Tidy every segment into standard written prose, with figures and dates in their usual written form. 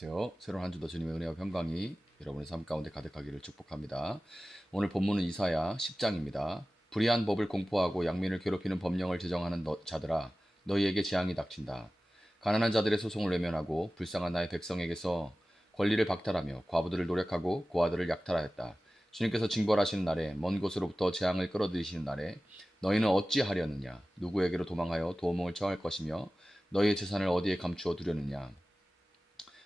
안녕하세요. 새로운 한 주도 주님의 은혜와 평강이 여러분의 삶 가운데 가득하기를 축복합니다. 오늘 본문은 이사야 10장입니다. 불의한 법을 공포하고 양민을 괴롭히는 법령을 제정하는 자들아 너희에게 재앙이 닥친다. 가난한 자들의 소송을 외면하고 불쌍한 나의 백성에게서 권리를 박탈하며 과부들을 노력하고 고아들을 약탈하였다. 주님께서 징벌하시는 날에 먼 곳으로부터 재앙을 끌어들이시는 날에 너희는 어찌 하려느냐? 누구에게로 도망하여 도움을 청할 것이며 너희의 재산을 어디에 감추어 두려느냐?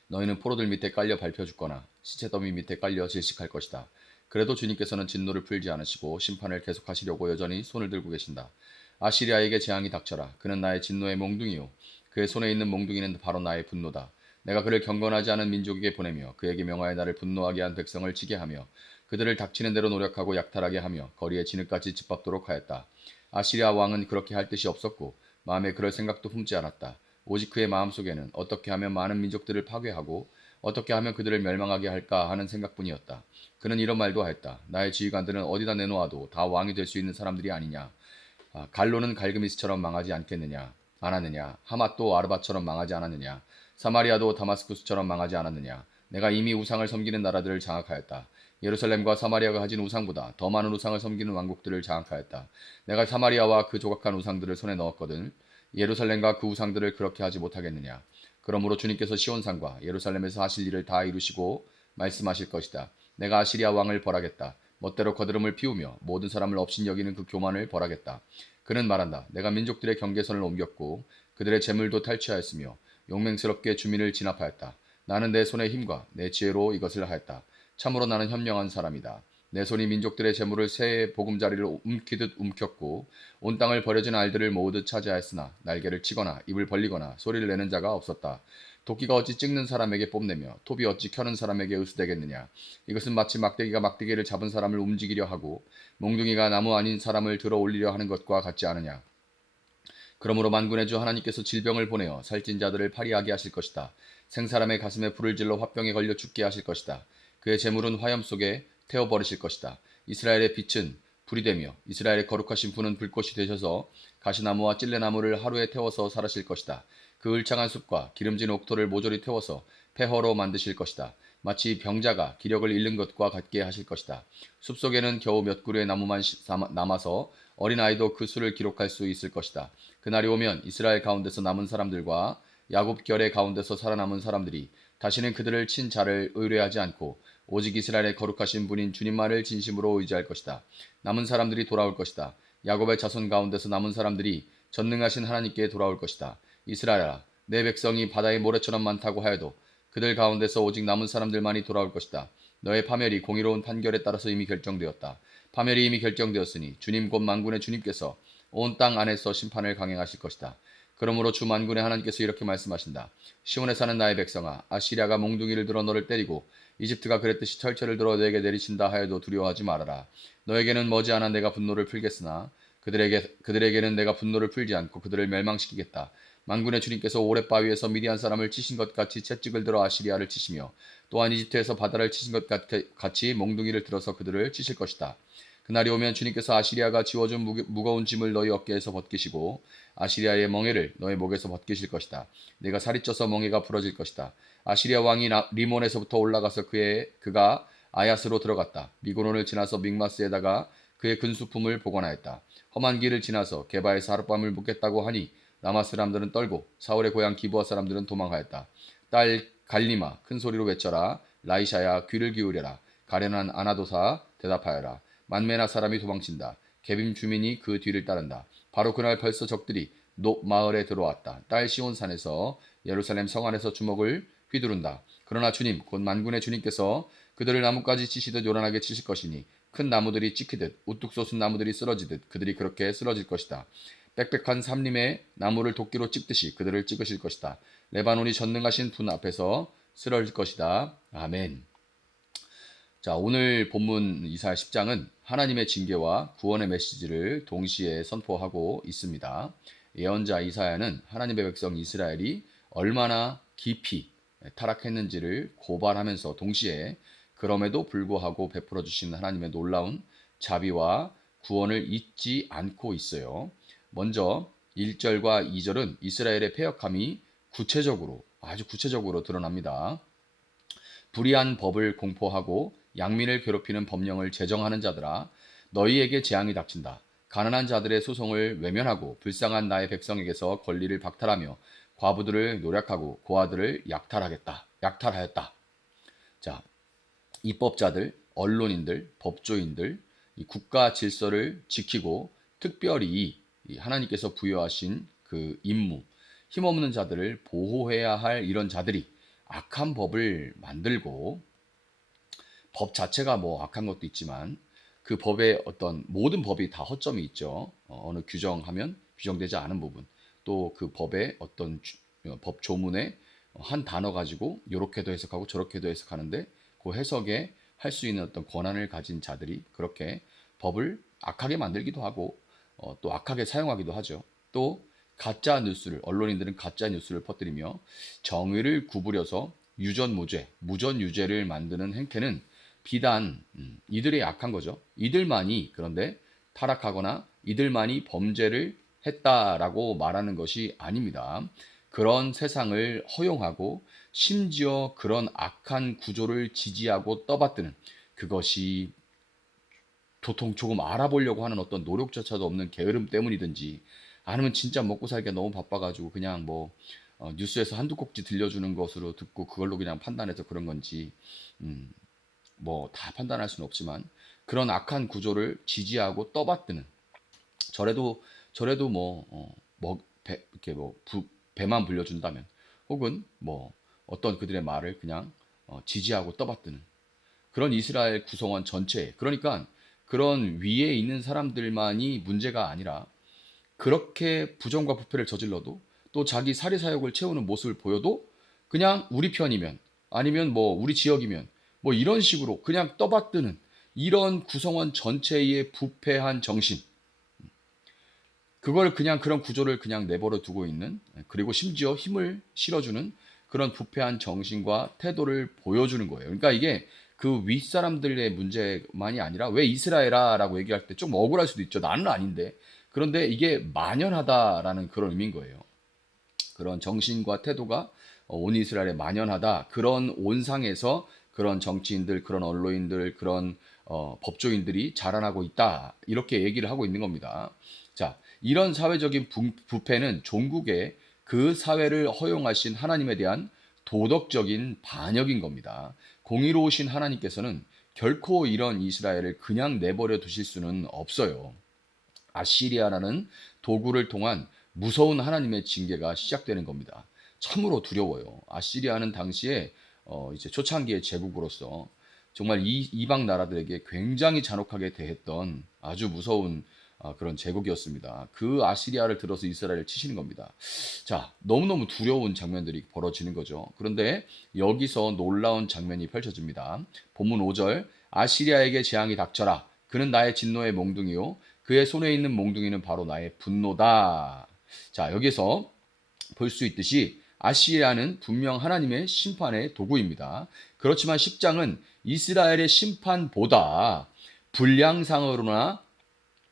너희는 포로들 밑에 깔려 밟혀 죽거나 시체 더미 밑에 깔려 질식할 것이다. 그래도 주님께서는 진노를 풀지 않으시고 심판을 계속하시려고 여전히 손을 들고 계신다. 아시리아에게 재앙이 닥쳐라. 그는 나의 진노의 몽둥이요. 그의 손에 있는 몽둥이는 바로 나의 분노다. 내가 그를 경건하지 않은 민족에게 보내며 그에게 명하여 나를 분노하게 한 백성을 치게 하며 그들을 닥치는 대로 노력하고 약탈하게 하며 거리에 진흙같이 짓밟도록 하였다. 아시리아 왕은 그렇게 할 뜻이 없었고 마음에 그럴 생각도 품지 않았다. 오직 그의 마음속에는 어떻게 하면 많은 민족들을 파괴하고 어떻게 하면 그들을 멸망하게 할까 하는 생각뿐이었다. 그는 이런 말도 하였다. 나의 지휘관들은 어디다 내놓아도 다 왕이 될 수 있는 사람들이 아니냐. 갈로는 갈그미스처럼 망하지 않겠느냐. 않았느냐. 하맛도 아르바처럼 망하지 않았느냐. 사마리아도 다마스쿠스처럼 망하지 않았느냐. 내가 이미 우상을 섬기는 나라들을 장악하였다. 예루살렘과 사마리아가 가진 우상보다 더 많은 우상을 섬기는 왕국들을 장악하였다. 내가 사마리아와 그 조각한 우상들을 손에 넣었거든. 예루살렘과 그 우상들을 그렇게 하지 못하겠느냐. 그러므로 주님께서 시온산과 예루살렘에서 하실 일을 다 이루시고 말씀하실 것이다. 내가 아시리아 왕을 벌하겠다. 멋대로 거드름을 피우며 모든 사람을 업신여기는 그 교만을 벌하겠다. 그는 말한다. 내가 민족들의 경계선을 옮겼고 그들의 재물도 탈취하였으며 용맹스럽게 주민을 진압하였다. 나는 내 손의 힘과 내 지혜로 이것을 하였다. 참으로 나는 현명한 사람이다. 내 손이 민족들의 재물을 새의 보금자리를 움키듯 움켰고 온 땅을 버려진 알들을 모으듯 차지하였으나 날개를 치거나 입을 벌리거나 소리를 내는 자가 없었다. 도끼가 어찌 찍는 사람에게 뽐내며 톱이 어찌 켜는 사람에게 으스대겠느냐. 이것은 마치 막대기가 막대기를 잡은 사람을 움직이려 하고 몽둥이가 나무 아닌 사람을 들어 올리려 하는 것과 같지 않으냐. 그러므로 만군의 주 하나님께서 질병을 보내어 살찐 자들을 파리하게 하실 것이다. 생사람의 가슴에 불을 질러 화병에 걸려 죽게 하실 것이다. 그의 재물은 화염 속에 태워버리실 것이다. 이스라엘의 빛은 불이 되며 이스라엘의 거룩하신 분은 불꽃이 되셔서 가시나무와 찔레나무를 하루에 태워서 살으실 것이다. 그 을창한 숲과 기름진 옥토를 모조리 태워서 폐허로 만드실 것이다. 마치 병자가 기력을 잃는 것과 같게 하실 것이다. 숲속에는 겨우 몇 그루의 나무만 남아서 어린아이도 그 수를 기록할 수 있을 것이다. 그날이 오면 이스라엘 가운데서 남은 사람들과 야곱 결의 가운데서 살아남은 사람들이 다시는 그들을 친 자를 의뢰하지 않고 오직 이스라엘의 거룩하신 분인 주님만을 진심으로 의지할 것이다. 남은 사람들이 돌아올 것이다. 야곱의 자손 가운데서 남은 사람들이 전능하신 하나님께 돌아올 것이다. 이스라엘아, 내 백성이 바다의 모래처럼 많다고 하여도 그들 가운데서 오직 남은 사람들만이 돌아올 것이다. 너의 파멸이 공의로운 판결에 따라서 이미 결정되었다. 파멸이 이미 결정되었으니 주님 곧 만군의 주님께서 온 땅 안에서 심판을 강행하실 것이다. 그러므로 주 만군의 하나님께서 이렇게 말씀하신다. 시온에 사는 나의 백성아, 아시리아가 몽둥이를 들어 너를 때리고 이집트가 그랬듯이 철철을 들어 너에게 내리친다 하여도 두려워하지 말아라. 너에게는 머지않아 내가 분노를 풀겠으나 그들에게는 내가 분노를 풀지 않고 그들을 멸망시키겠다. 만군의 주님께서 오랫바위에서 미디안 사람을 치신 것 같이 채찍을 들어 아시리아를 치시며 또한 이집트에서 바다를 치신 것 같이 몽둥이를 들어서 그들을 치실 것이다. 그날이 오면 주님께서 아시리아가 지워준 무거운 짐을 너희 어깨에서 벗기시고 아시리아의 멍에를 너희 목에서 벗기실 것이다. 내가 살이 쪄서 멍에가 부러질 것이다. 아시리아 왕이 리몬에서부터 올라가서 그가 아야스로 들어갔다. 미고론을 지나서 믹마스에다가 그의 근수품을 보관하였다. 험한 길을 지나서 게바에서 하룻밤을 묵겠다고 하니 라마 사람들은 떨고 사울의 고향 기브아 사람들은 도망하였다. 딸 갈리마 큰 소리로 외쳐라. 라이샤야 귀를 기울여라. 가련한 아나도사 대답하여라. 만메나 사람이 도망친다. 게빔 주민이 그 뒤를 따른다. 바로 그날 벌써 적들이 높 마을에 들어왔다. 딸 시온산에서 예루살렘 성 안에서 주먹을 휘두른다. 그러나 주님 곧 만군의 주님께서 그들을 나뭇가지 치시듯 요란하게 치실 것이니 큰 나무들이 찍히듯 우뚝 솟은 나무들이 쓰러지듯 그들이 그렇게 쓰러질 것이다. 빽빽한 삼림의 나무를 도끼로 찍듯이 그들을 찍으실 것이다. 레바논이 전능하신 분 앞에서 쓰러질 것이다. 아멘. 자, 오늘 본문 이사야 10장은 하나님의 징계와 구원의 메시지를 동시에 선포하고 있습니다. 예언자 이사야는 하나님의 백성 이스라엘이 얼마나 깊이 타락했는지를 고발하면서 동시에 그럼에도 불구하고 베풀어 주신 하나님의 놀라운 자비와 구원을 잊지 않고 있어요. 먼저 1절과 2절은 이스라엘의 패역함이 아주 구체적으로 드러납니다. 불의한 법을 공포하고 양민을 괴롭히는 법령을 제정하는 자들아 너희에게 재앙이 닥친다. 가난한 자들의 소송을 외면하고 불쌍한 나의 백성에게서 권리를 박탈하며 과부들을 노략하고 고아들을 약탈하였다. 자, 입법자들, 언론인들, 법조인들, 이 국가 질서를 지키고 특별히 이 하나님께서 부여하신 그 임무, 힘없는 자들을 보호해야 할 이런 자들이 악한 법을 만들고 법 자체가 뭐 악한 것도 있지만 그 법의 어떤 모든 법이 다 허점이 있죠. 어느 규정하면 규정되지 않은 부분, 또 그 법의 어떤 법 조문에 한 단어 가지고 이렇게도 해석하고 저렇게도 해석하는데 그 해석에 할 수 있는 어떤 권한을 가진 자들이 그렇게 법을 악하게 만들기도 하고 또 악하게 사용하기도 하죠. 또 가짜 뉴스를 언론인들은 가짜 뉴스를 퍼뜨리며 정의를 구부려서 유전무죄, 무전유죄를 만드는 행태는 비단 이들의 악한 거죠. 이들만이 그런데 타락하거나 이들만이 범죄를 했다라고 말하는 것이 아닙니다. 그런 세상을 허용하고 심지어 그런 악한 구조를 지지하고 떠받드는 그것이 도통 조금 알아보려고 하는 어떤 노력조차도 없는 게으름 때문이든지 아니면 진짜 먹고 살기가 너무 바빠가지고 그냥 뭐 뉴스에서 한두 꼭지 들려주는 것으로 듣고 그걸로 그냥 판단해서 그런 건지 뭐 다 판단할 수는 없지만 그런 악한 구조를 지지하고 떠받드는 저래도 이렇게 배만 불려준다면 혹은 뭐 어떤 그들의 말을 그냥 지지하고 떠받드는 그런 이스라엘 구성원 전체 그러니까 그런 위에 있는 사람들만이 문제가 아니라 그렇게 부정과 부패를 저질러도 또 자기 사리사욕을 채우는 모습을 보여도 그냥 우리 편이면 아니면 뭐 우리 지역이면 뭐 이런 식으로 그냥 떠받드는 이런 구성원 전체의 부패한 정신 그걸 그냥 그런 구조를 그냥 내버려 두고 있는 그리고 심지어 힘을 실어주는 그런 부패한 정신과 태도를 보여주는 거예요. 그러니까 이게 그 윗사람들의 문제만이 아니라 왜 이스라엘아라고 얘기할 때 좀 억울할 수도 있죠. 나는 아닌데. 그런데 이게 만연하다라는 그런 의미인 거예요. 그런 정신과 태도가 온 이스라엘에 만연하다. 그런 온상에서 그런 정치인들, 그런 언론인들, 그런 법조인들이 자라나고 있다. 이렇게 얘기를 하고 있는 겁니다. 자, 이런 사회적인 부패는 종국에 그 사회를 허용하신 하나님에 대한 도덕적인 반역인 겁니다. 공의로우신 하나님께서는 결코 이런 이스라엘을 그냥 내버려 두실 수는 없어요. 아시리아라는 도구를 통한 무서운 하나님의 징계가 시작되는 겁니다. 참으로 두려워요. 아시리아는 당시에 이제 초창기의 제국으로서 정말 이방 나라들에게 굉장히 잔혹하게 대했던 아주 무서운 그런 제국이었습니다. 그 아시리아를 들어서 이스라엘을 치시는 겁니다. 자, 너무너무 두려운 장면들이 벌어지는 거죠. 그런데 여기서 놀라운 장면이 펼쳐집니다. 본문 5절 아시리아에게 재앙이 닥쳐라. 그는 나의 진노의 몽둥이요. 그의 손에 있는 몽둥이는 바로 나의 분노다. 자, 여기서 볼 수 있듯이 아시리아는 분명 하나님의 심판의 도구입니다. 그렇지만 10장은 이스라엘의 심판보다 분량상으로나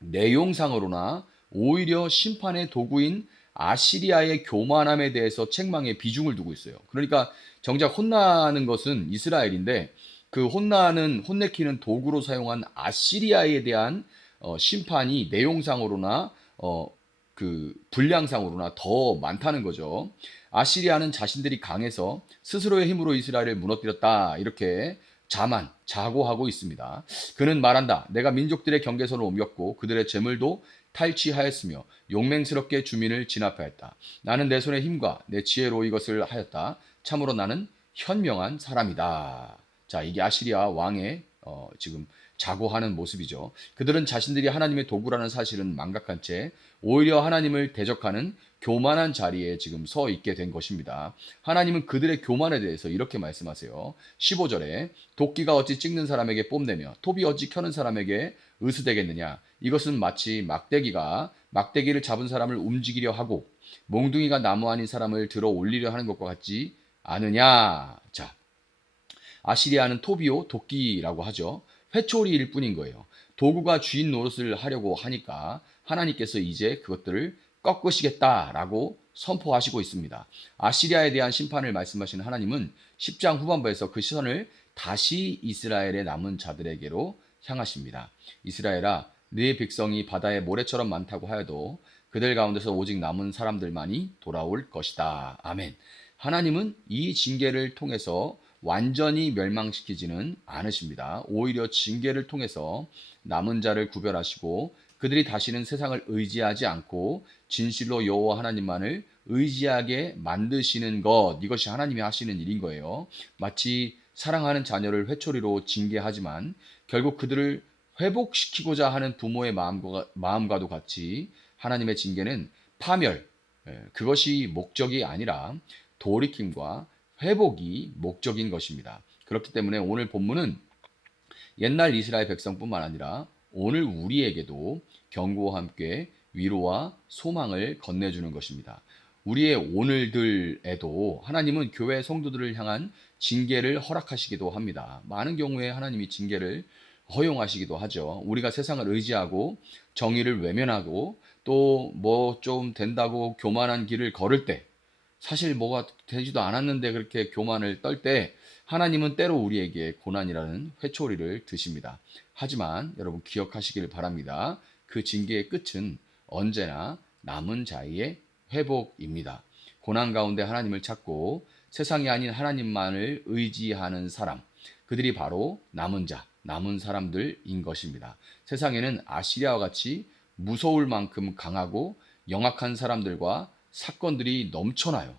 내용상으로나 오히려 심판의 도구인 아시리아의 교만함에 대해서 책망에 비중을 두고 있어요. 그러니까 정작 혼나는 것은 이스라엘인데 그 혼내키는 도구로 사용한 아시리아에 대한 심판이 내용상으로나 그 분량상으로나 더 많다는 거죠. 아시리아는 자신들이 강해서 스스로의 힘으로 이스라엘을 무너뜨렸다. 이렇게 자고하고 있습니다. 그는 말한다. 내가 민족들의 경계선을 옮겼고 그들의 재물도 탈취하였으며 용맹스럽게 주민을 진압하였다. 나는 내 손의 힘과 내 지혜로 이것을 하였다. 참으로 나는 현명한 사람이다. 자, 이게 아시리아 왕의 지금 자고하는 모습이죠. 그들은 자신들이 하나님의 도구라는 사실은 망각한 채 오히려 하나님을 대적하는 교만한 자리에 지금 서 있게 된 것입니다. 하나님은 그들의 교만에 대해서 이렇게 말씀하세요. 15절에 도끼가 어찌 찍는 사람에게 뽐내며 톱이 어찌 켜는 사람에게 의스되겠느냐. 이것은 마치 막대기가 막대기를 잡은 사람을 움직이려 하고 몽둥이가 나무 아닌 사람을 들어 올리려 하는 것과 같지 않으냐. 자, 아시리아는 토비오 도끼라고 하죠. 회초리일 뿐인 거예요. 도구가 주인 노릇을 하려고 하니까 하나님께서 이제 그것들을 꺾으시겠다라고 선포하시고 있습니다. 아시리아에 대한 심판을 말씀하시는 하나님은 10장 후반부에서 그 시선을 다시 이스라엘의 남은 자들에게로 향하십니다. 이스라엘아, 네 백성이 바다의 모래처럼 많다고 하여도 그들 가운데서 오직 남은 사람들만이 돌아올 것이다. 아멘. 하나님은 이 징계를 통해서 완전히 멸망시키지는 않으십니다. 오히려 징계를 통해서 남은 자를 구별하시고 그들이 다시는 세상을 의지하지 않고 진실로 여호와 하나님만을 의지하게 만드시는 것, 이것이 하나님이 하시는 일인 거예요. 마치 사랑하는 자녀를 회초리로 징계하지만 결국 그들을 회복시키고자 하는 부모의 마음과도 같이 하나님의 징계는 파멸, 그것이 목적이 아니라 돌이킴과 회복이 목적인 것입니다. 그렇기 때문에 오늘 본문은 옛날 이스라엘 백성뿐만 아니라 오늘 우리에게도 경고와 함께 위로와 소망을 건네주는 것입니다. 우리의 오늘들에도 하나님은 교회 성도들을 향한 징계를 허락하시기도 합니다. 많은 경우에 하나님이 징계를 허용하시기도 하죠. 우리가 세상을 의지하고 정의를 외면하고 또 뭐 좀 된다고 교만한 길을 걸을 때, 사실 뭐가 되지도 않았는데 그렇게 교만을 떨 때 하나님은 때로 우리에게 고난이라는 회초리를 드십니다. 하지만 여러분 기억하시길 바랍니다. 그 징계의 끝은 언제나 남은 자의 회복입니다. 고난 가운데 하나님을 찾고 세상이 아닌 하나님만을 의지하는 사람, 그들이 바로 남은 자, 남은 사람들인 것입니다. 세상에는 아시리아와 같이 무서울 만큼 강하고 영악한 사람들과 사건들이 넘쳐나요.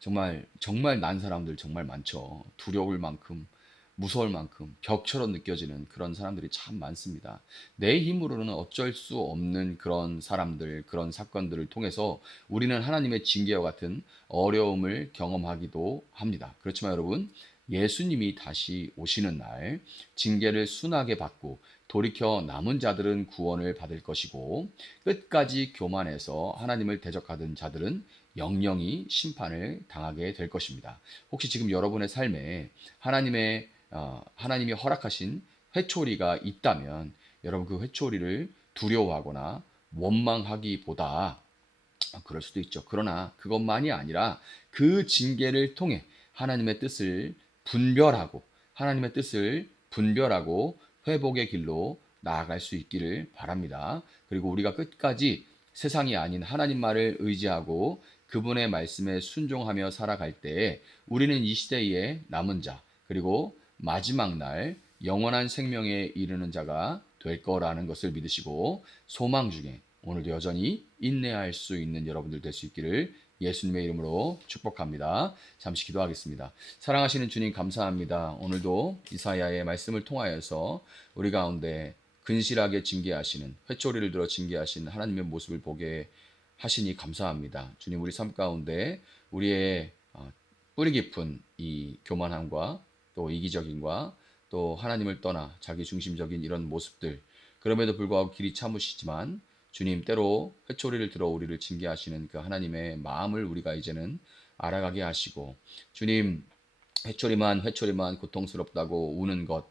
정말 난 사람들 정말 많죠. 두려울 만큼, 무서울 만큼 벽처럼 느껴지는 그런 사람들이 참 많습니다. 내 힘으로는 어쩔 수 없는 그런 사람들, 그런 사건들을 통해서 우리는 하나님의 징계와 같은 어려움을 경험하기도 합니다. 그렇지만 여러분, 예수님이 다시 오시는 날 징계를 순하게 받고 돌이켜 남은 자들은 구원을 받을 것이고, 끝까지 교만해서 하나님을 대적하던 자들은 영영이 심판을 당하게 될 것입니다. 혹시 지금 여러분의 삶에 하나님이 허락하신 회초리가 있다면 여러분 그 회초리를 두려워하거나 원망하기보다, 그럴 수도 있죠. 그러나 그것만이 아니라 그 징계를 통해 하나님의 뜻을 분별하고 회복의 길로 나아갈 수 있기를 바랍니다. 그리고 우리가 끝까지 세상이 아닌 하나님 말을 의지하고 그분의 말씀에 순종하며 살아갈 때 우리는 이 시대의 남은 자, 그리고 마지막 날 영원한 생명에 이르는 자가 될 거라는 것을 믿으시고 소망 중에 오늘도 여전히 인내할 수 있는 여러분들 될 수 있기를 예수님의 이름으로 축복합니다. 잠시 기도하겠습니다. 사랑하시는 주님 감사합니다. 오늘도 이사야의 말씀을 통하여서 우리 가운데 근실하게 징계하시는, 회초리를 들어 징계하시는 하나님의 모습을 보게 하시니 감사합니다. 주님, 우리 삶 가운데 우리의 뿌리 깊은 이 교만함과 또 이기적인과 또 하나님을 떠나 자기 중심적인 이런 모습들, 그럼에도 불구하고 길이 참으시지만 주님, 때로 회초리를 들어 우리를 징계하시는 그 하나님의 마음을 우리가 이제는 알아가게 하시고, 주님, 회초리만 고통스럽다고 우는 것,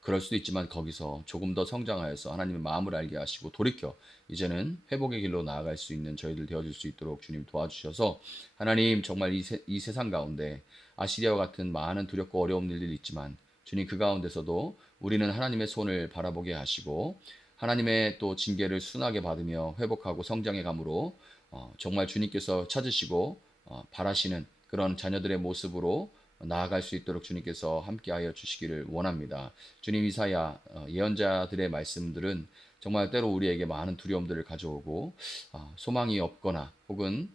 그럴 수도 있지만 거기서 조금 더 성장하여서 하나님의 마음을 알게 하시고 돌이켜 이제는 회복의 길로 나아갈 수 있는 저희들 되어줄 수 있도록 주님 도와주셔서, 하나님 정말 이 세상 가운데 아시리아와 같은 많은 두렵고 어려운 일들이 있지만 주님 그 가운데서도 우리는 하나님의 손을 바라보게 하시고 하나님의 또 징계를 순하게 받으며 회복하고 성장해 감으로 정말 주님께서 찾으시고 바라시는 그런 자녀들의 모습으로 나아갈 수 있도록 주님께서 함께하여 주시기를 원합니다. 주님, 이사야 예언자들의 말씀들은 정말 때로 우리에게 많은 두려움들을 가져오고 소망이 없거나 혹은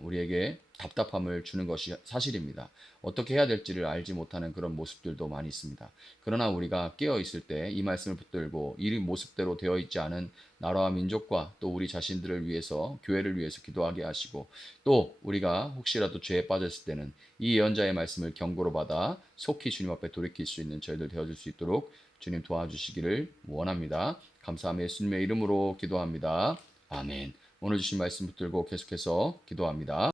우리에게 답답함을 주는 것이 사실입니다. 어떻게 해야 될지를 알지 못하는 그런 모습들도 많이 있습니다. 그러나 우리가 깨어 있을 때 이 말씀을 붙들고 이 모습대로 되어 있지 않은 나라와 민족과 또 우리 자신들을 위해서, 교회를 위해서 기도하게 하시고, 또 우리가 혹시라도 죄에 빠졌을 때는 이 예언자의 말씀을 경고로 받아 속히 주님 앞에 돌이킬 수 있는 저희들 되어줄 수 있도록 주님 도와주시기를 원합니다. 감사하며 예수님의 이름으로 기도합니다. 아멘. 오늘 주신 말씀 붙들고 계속해서 기도합니다.